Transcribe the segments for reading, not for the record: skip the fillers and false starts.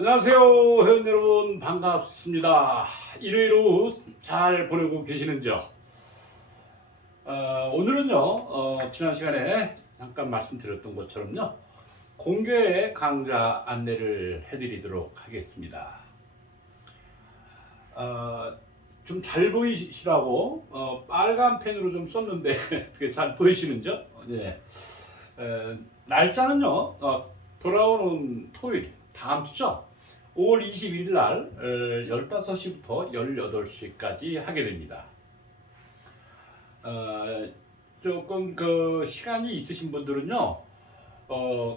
안녕하세요, 회원 여러분. 반갑습니다. 일요일 오후 잘 보내고 계시는지요? 오늘은요, 지난 시간에 잠깐 말씀드렸던 것처럼요, 공개 강좌 안내를 해드리도록 하겠습니다. 좀 잘 보이시라고 빨간 펜으로 좀 썼는데 그게 잘 보이시는지요? 네. 날짜는요, 돌아오는 토요일, 다음 주죠. 5월 21일 날 15시부터 18시까지 하게 됩니다. 조금 그 시간이 있으신 분들은요,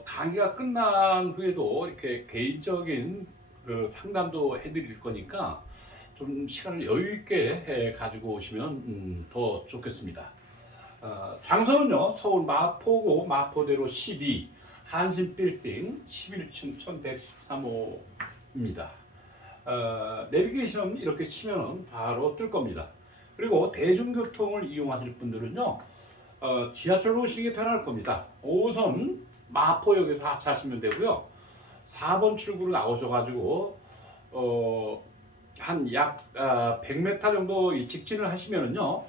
강의가 끝난 후에도 이렇게 개인적인 그 상담도 해드릴 거니까 좀 시간을 여유 있게 가지고 오시면 더 좋겠습니다. 장소는요, 서울 마포구 마포대로 12 한신빌딩 11층 1113호입니다. 내비게이션 이렇게 치면 바로 뜰 겁니다. 그리고 대중교통을 이용하실 분들은요, 지하철로 오시는 게 편할 겁니다. 5호선 마포역에서 하차하시면 되고요. 4번 출구로 나오셔가지고 한 약 100m 정도 직진을 하시면은요,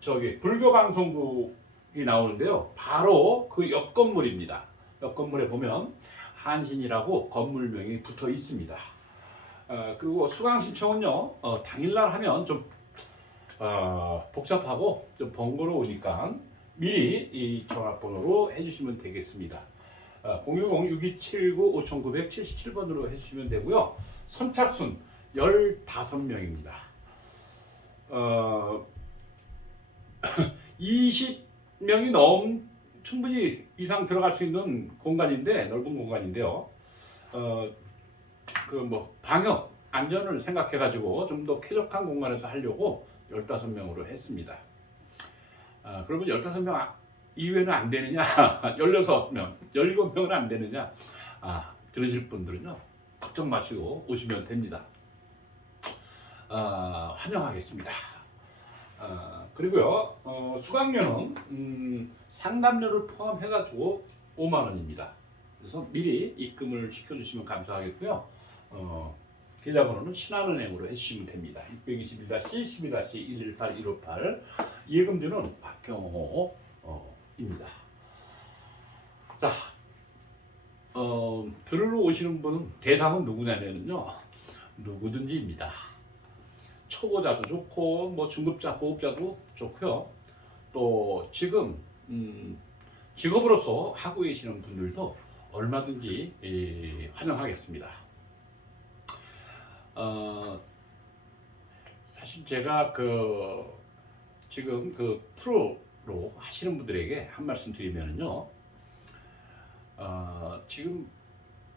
저기 불교 방송국이 나오는데요. 바로 그 옆 건물입니다. 옆 건물에 보면 한신이라고 건물명이 붙어 있습니다. 그리고 수강 신청은요, 당일날 하면 좀 복잡하고 좀 번거로우니까 미리 이 전화번호로 해주시면 되겠습니다. 010-6279-5977번으로 해주시면 되고요. 선착순 15명입니다. 20명이 충분히 이상 들어갈 수 있는 공간인데, 넓은 공간인데요. 그 뭐 방역 안전을 생각해 가지고 좀 더 쾌적한 공간에서 하려고 15명으로 했습니다. 그러면 15명 이외는 안 되느냐? 16명, 17명은 안 되느냐? 들으실 분들은요, 걱정 마시고 오시면 됩니다. 환영하겠습니다. 그리고요, 수강료는 상담료를 포함해가지고 5만 원입니다. 그래서 미리 입금을 시켜주시면 감사하겠고요. 계좌번호는 신한은행으로 해주시면 됩니다. 621-12-118-158 예금주는 박경호입니다. 자, 들으러 오시는 분은 대상은 누구냐면요, 누구든지입니다. 초보자도 좋고 뭐 중급자, 호흡자도 좋고요. 또 지금 직업으로서 하고 계시는 분들도 얼마든지 환영하겠습니다. 사실 제가 지금 그 프로로 하시는 분들에게 한 말씀 드리면요, 지금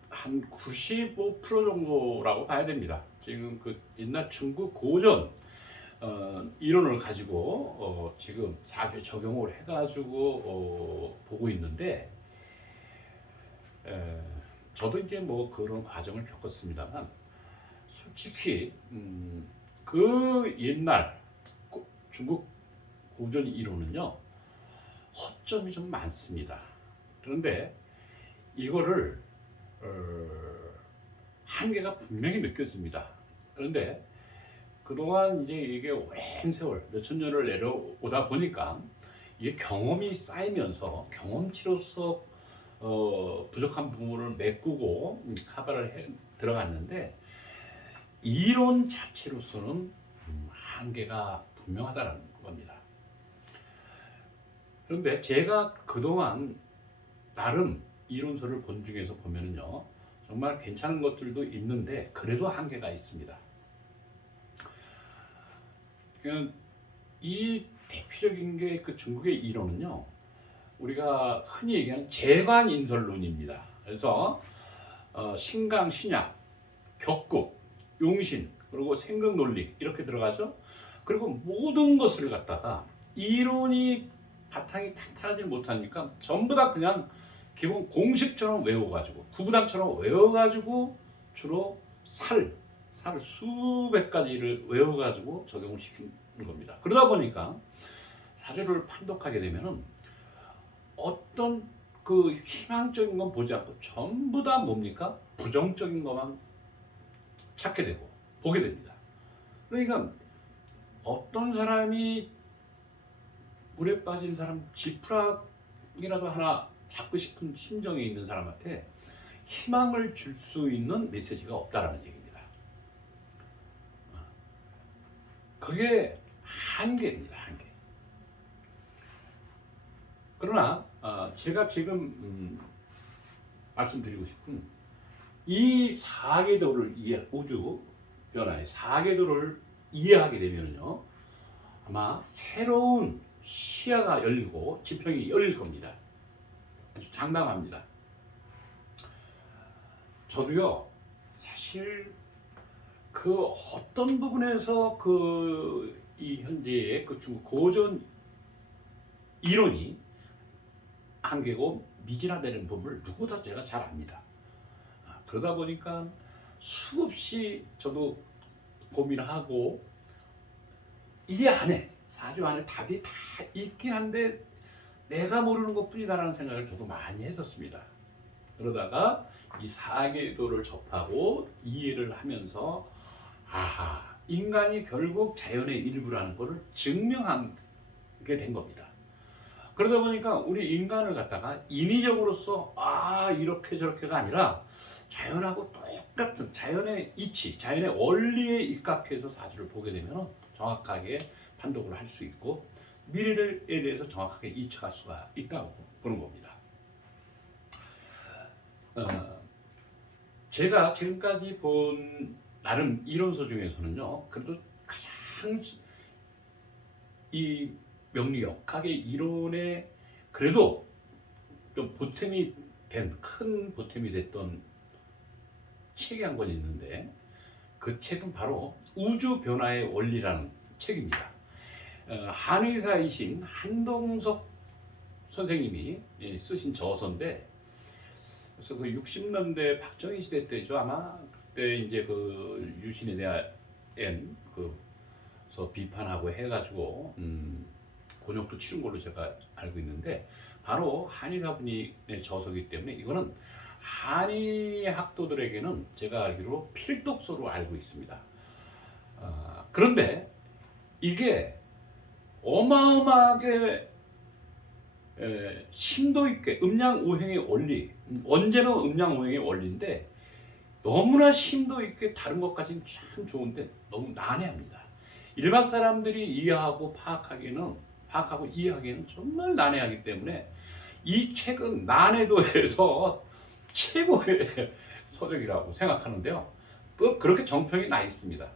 한 95% 정도라고 봐야 됩니다. 지금 그 옛날 중국 고전 이론을 가지고 지금 자주 적용을 해가지고 보고 있는데, 저도 이제 뭐 그런 과정을 겪었습니다만, 솔직히 그 옛날 중국 고전 이론은요, 허점이 좀 많습니다. 그런데 이거를 한계가 분명히 느껴집니다. 그런데 그동안 이제 이게 오랜 세월, 몇천 년을 내려오다 보니까 이게 경험이 쌓이면서 경험치로서 부족한 부분을 메꾸고 커버를 들어갔는데, 이론 자체로서는 한계가 분명하다는 겁니다. 그런데 제가 그동안 나름 이론서를 본 중에서 보면은요, 정말 괜찮은 것들도 있는데 그래도 한계가 있습니다. 이 대표적인 게 그 중국의 이론은요, 우리가 흔히 얘기하는 재관인설론입니다. 그래서 신강, 신약, 격국, 용신, 그리고 생극 논리 이렇게 들어가죠. 그리고 모든 것을 갖다가 이론이 바탕이 탄탄하지 못하니까 전부 다 그냥 기본 공식처럼 외워가지고, 구구단처럼 외워가지고, 주로 살 수백 가지를 외워가지고 적용을 시키는 겁니다. 그러다 보니까 사주를 판독하게 되면은 어떤 그 희망적인 건 보지 않고 전부 다 뭡니까? 부정적인 것만 찾게 되고 보게 됩니다. 그러니까 어떤 사람이 물에 빠진 사람 지푸라기라도 하나 잡고 싶은 심정에 있는 사람한테 희망을 줄 수 있는 메시지가 없다라는 얘기입니다. 그게 한계입니다. 한계. 그러나 제가 지금 말씀드리고 싶은 이 사계도를 우주 변화의 사계도를 이해하게 되면요, 아마 새로운 시야가 열리고 지평이 열릴 겁니다. 아주 장담합니다. 저도요, 사실 그 어떤 부분에서 이 현재의 그 중국 고전 이론이 한계고 미진하다는 부분을 누구보다 제가 잘 압니다. 그러다 보니까 수없이 저도 고민하고 이 안에 사주 안에 답이 다 있긴 한데 내가 모르는 것뿐이다라는 생각을 저도 많이 했었습니다. 그러다가 이 사계도를 접하고 이해를 하면서 아하, 인간이 결국 자연의 일부라는 것을 증명하게 된 겁니다. 그러다 보니까 우리 인간을 갖다가 인위적으로서 이렇게 저렇게가 아니라 자연하고 똑같은 자연의 이치, 자연의 원리에 입각해서 사주를 보게 되면 정확하게 판독을 할 수 있고 미래에 대해서 정확하게 예측할 수가 있다고 보는 겁니다. 제가 지금까지 본 나름 이론서 중에서는요, 그래도 가장 이 명리역학의 이론에 그래도 좀 큰 보탬이 됐던 책이 한 권 있는데 그 책은 바로 우주 변화의 원리라는 책입니다. 한의사이신 한동석 선생님이 쓰신 저서인데, 그래서 그 60년대 박정희 시대 때죠 아마. 그때 이제 그 유신에 대한 그서 비판하고 해가지고 곤욕도 치른 걸로 제가 알고 있는데, 바로 한의사분이 저서기 때문에 이거는 한의학도들에게는 제가 알기로 필독서로 알고 있습니다. 그런데 이게 어마어마하게 심도 있게 음양오행의 원리, 언제나 음양오행의 원리인데 너무나 심도 있게 다른 것까지는 참 좋은데 너무 난해합니다. 일반 사람들이 이해하고 파악하고 이해하기에는 정말 난해하기 때문에 이 책은 난해도에서 최고의 서적이라고 생각하는데요. 또 그렇게 정평이 나 있습니다.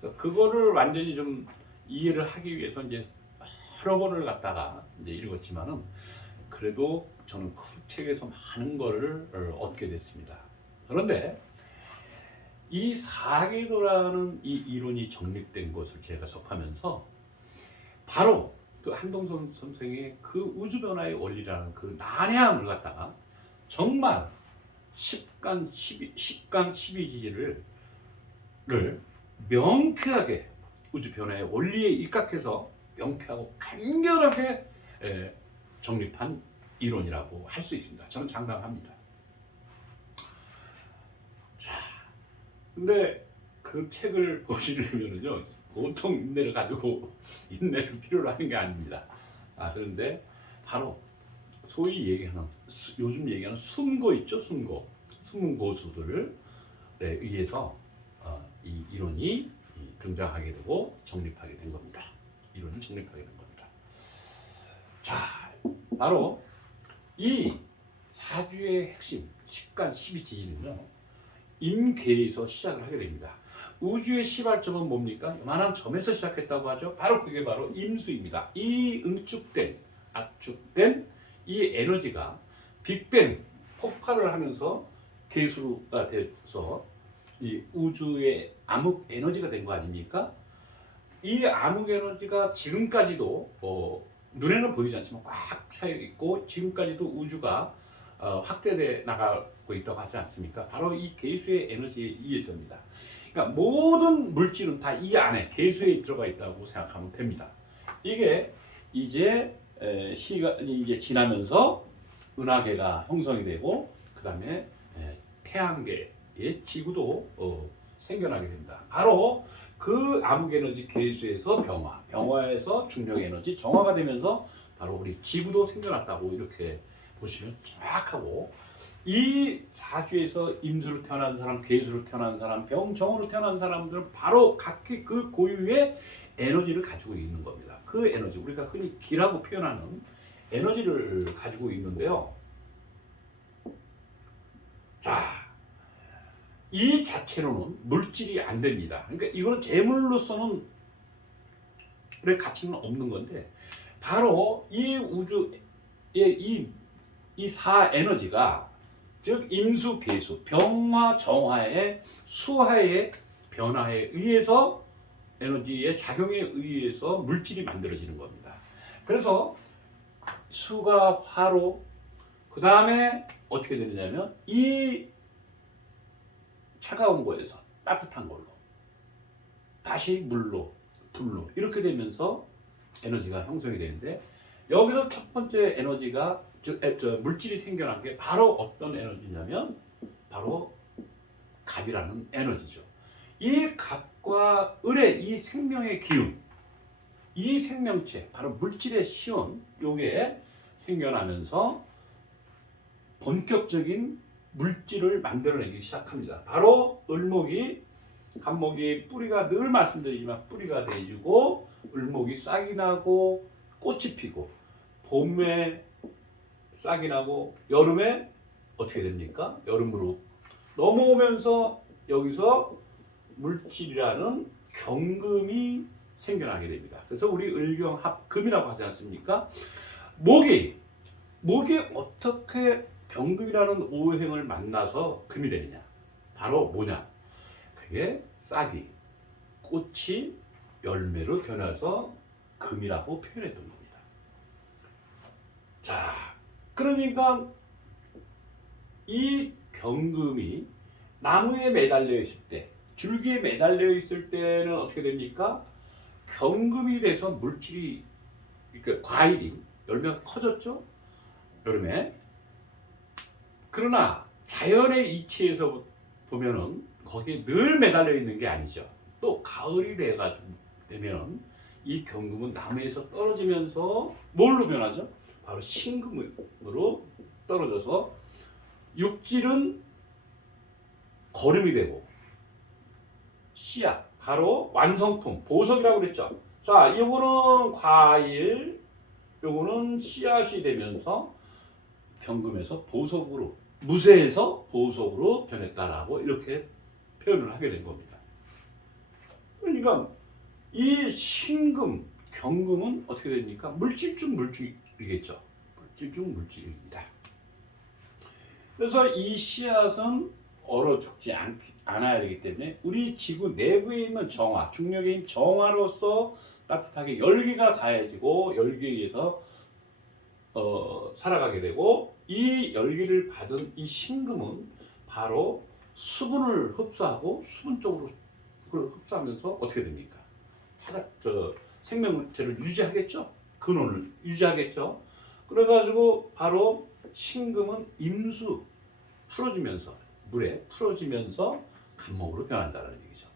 그래서 그거를 완전히 좀 이해를 하기 위해서 이제 여러 번을 갖다가 이제 읽었지만은 그래도 저는 그 책에서 많은 거를 얻게 됐습니다. 그런데 이 사계도라는 이 이론이 정립된 것을 제가 접하면서 바로 그 한동선 선생의 그 우주 변화의 원리라는 그 난해함을 갖다가 정말 10간 12지지를 명쾌하게 우주 변화의 원리에 입각해서 명쾌하고 간결하게 정립한 이론이라고 할 수 있습니다. 저는 장담합니다. 자, 근데 그 책을 보시려면요, 보통 인내를 필요로 하는 게 아닙니다. 그런데 바로 소위 얘기하는 요즘 얘기하는 숨고 있죠, 숨은 고수들에 의해서 이 이론이 등장하게 되고 정립하게 된 겁니다. 이론을 정립하게 된 겁니다. 자, 바로 이 사주의 핵심 10간 12지지는요, 임계에서 시작을 하게 됩니다. 우주의 시발점은 뭡니까? 요만한 점에서 시작했다고 하죠. 그게 바로 임수입니다. 이 압축된 이 에너지가 빅뱅 폭발을 하면서 계수가 돼서 이 우주의 암흑 에너지가 된 거 아닙니까? 이 암흑 에너지가 지금까지도 눈에는 보이지 않지만 꽉 차 있고 지금까지도 우주가 확대돼 나가고 있다고 하지 않습니까? 바로 이 계수의 에너지에 의해서입니다. 그러니까 모든 물질은 다 이 안에 계수에 들어가 있다고 생각하면 됩니다. 이게 이제 시간이 이제 지나면서 은하계가 형성이 되고 그 다음에 태양계의 지구도 생겨나게 됩니다. 바로 그 암흑 에너지 계수에서 병화, 병화에서 중력 에너지 정화가 되면서 바로 우리 지구도 생겨났다고 이렇게 보시면 정확하고, 이 사주에서 임수로 태어난 사람, 계수로 태어난 사람, 병정으로 태어난 사람들은 바로 각기 그 고유의 에너지를 가지고 있는 겁니다. 그 에너지, 우리가 흔히 기라고 표현하는 에너지를 가지고 있는데요. 자, 이 자체로는 물질이 안 됩니다. 그러니까 이거는 재물로서는 가치는 없는 건데, 바로 이 우주의 이 사에너지가, 즉 임수, 계수, 병화, 정화의 수화의 변화에 의해서, 에너지의 작용에 의해서 물질이 만들어지는 겁니다. 그래서 수가 화로, 그 다음에 어떻게 되느냐면 이 차가운 거에서 따뜻한 걸로, 다시 물로, 불로 이렇게 되면서 에너지가 형성이 되는데, 여기서 첫 번째 에너지가, 물질이 생겨난 게 바로 어떤 에너지냐면 바로 갑이라는 에너지죠. 이 갑과 을의 이 생명의 기운, 이 생명체, 바로 물질의 시온, 요게 생겨나면서 본격적인 물질을 만들어내기 시작합니다. 바로 을목이, 갑목이 뿌리가, 늘 말씀드리지만 뿌리가 돼주고, 을목이 싹이 나고 꽃이 피고, 봄에 싹이 나고, 여름에 어떻게 됩니까? 여름으로 넘어오면서 여기서 물질이라는 경금이 생겨나게 됩니다. 그래서 우리 을경합금이라고 하지 않습니까? 목이 어떻게 경금이라는 오행을 만나서 금이 되느냐? 바로 뭐냐? 그게 싹이, 꽃이 열매로 변해서 금이라고 표현했던 겁니다. 자, 그러니까 이 경금이 나무에 매달려 있을 때, 줄기에 매달려 있을 때는 어떻게 됩니까? 경금이 돼서 물질이, 그러니까 과일이, 열매가 커졌죠? 여름에. 그러나 자연의 이치에서 보면은 거기에 늘 매달려 있는 게 아니죠. 또 가을이 되면 이 경금은 나무에서 떨어지면서 뭘로 변하죠? 바로 신금으로 떨어져서 육질은 거름이 되고, 씨앗, 바로 완성품, 보석이라고 그랬죠. 자, 이거는 과일, 요거는 씨앗이 되면서 경금에서 보석으로, 무쇠에서 보석으로 변했다라고 이렇게 표현을 하게 된 겁니다. 그러니까 이 신금, 경금은 어떻게 됩니까? 물질 중 물질이겠죠. 물질 중 물질입니다. 그래서 이 씨앗은 얼어 죽지 않아야 되기 때문에 우리 지구 내부에 있는 정화, 중력에 있는 정화로서 따뜻하게 열기가 가해지고, 열기에 의해서 살아가게 되고, 이 열기를 받은 이 신금은 바로 수분을 흡수하고, 수분 쪽으로 그걸 흡수하면서 어떻게 됩니까? 생명체를 유지하겠죠. 근원을 유지하겠죠. 그래가지고 바로 신금은 임수, 풀어지면서, 물에 풀어지면서 간목으로 변한다는 얘기죠.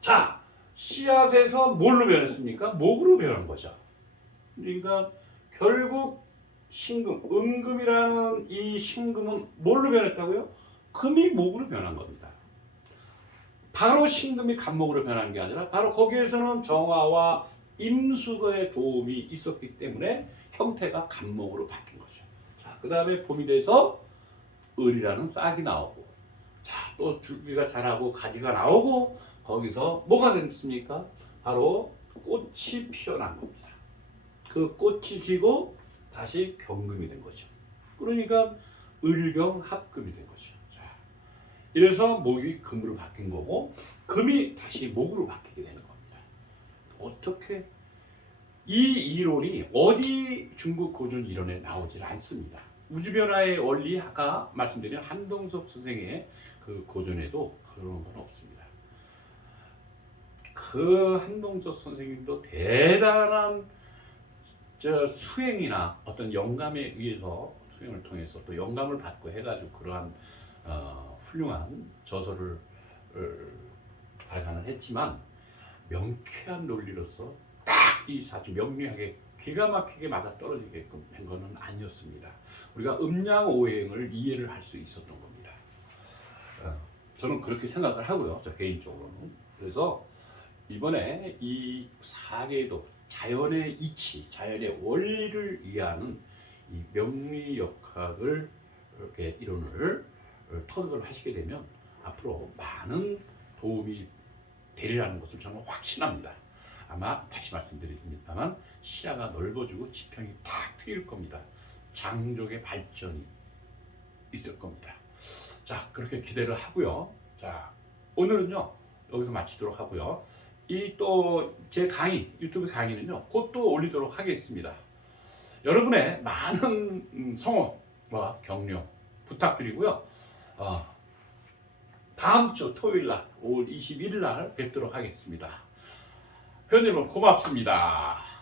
자, 씨앗에서 뭘로 변했습니까? 목으로 변한 거죠. 그러니까 결국 신금, 음금이라는 이 신금은 뭘로 변했다고요? 금이 목으로 변한 겁니다. 바로 신금이 간목으로 변한 게 아니라 바로 거기에서는 정화와 임수의 도움이 있었기 때문에 형태가 간목으로 바뀐 거죠. 자, 그 다음에 봄이 돼서 을이라는 싹이 나오고, 자, 또 줄기가 자라고 가지가 나오고, 거기서 뭐가 됐습니까? 바로 꽃이 피어난 겁니다. 그 꽃이 지고 다시 경금이 된 거죠. 그러니까 을경합금이 된 거죠. 자, 이래서 목이 금으로 바뀐 거고, 금이 다시 목으로 바뀌게 되는 겁니다. 어떻게? 이 이론이 어디 중국 고전 이론에 나오질 않습니다. 우주변화의 원리, 아까 말씀드린 한동섭 선생의 그 고전에도 그런 건 없습니다. 그 한동섭 선생님도 대단한 수행이나 어떤 영감에 의해서, 수행을 통해서 또 영감을 받고 해가지고 그러한 훌륭한 저서를 발간을 했지만 명쾌한 논리로서 딱 이 사주 명리학에 기가 막히게 맞아 떨어지게끔 한 것은 아니었습니다. 우리가 음양오행을 이해를 할 수 있었던 겁니다. 저는 그렇게 생각을 하고요. 저 개인적으로는. 그래서 이번에 이 사계도 자연의 이치, 자연의 원리를 이해하는 이 명리역학을 이렇게 이론을 터득을 하시게 되면 앞으로 많은 도움이 되리라는 것을 저는 확신합니다. 아마 다시 말씀드립니다만 시야가 넓어지고 지평이 탁 트일 겁니다. 장족의 발전이 있을 겁니다. 자, 그렇게 기대를 하고요. 자, 오늘은요 여기서 마치도록 하고요. 이 또 제 강의, 유튜브 강의는요 곧 또 올리도록 하겠습니다. 여러분의 많은 성원과 격려 부탁드리고요. 다음 주 토요일 날 5월 21일 날 뵙도록 하겠습니다. 회원님 여러분 고맙습니다.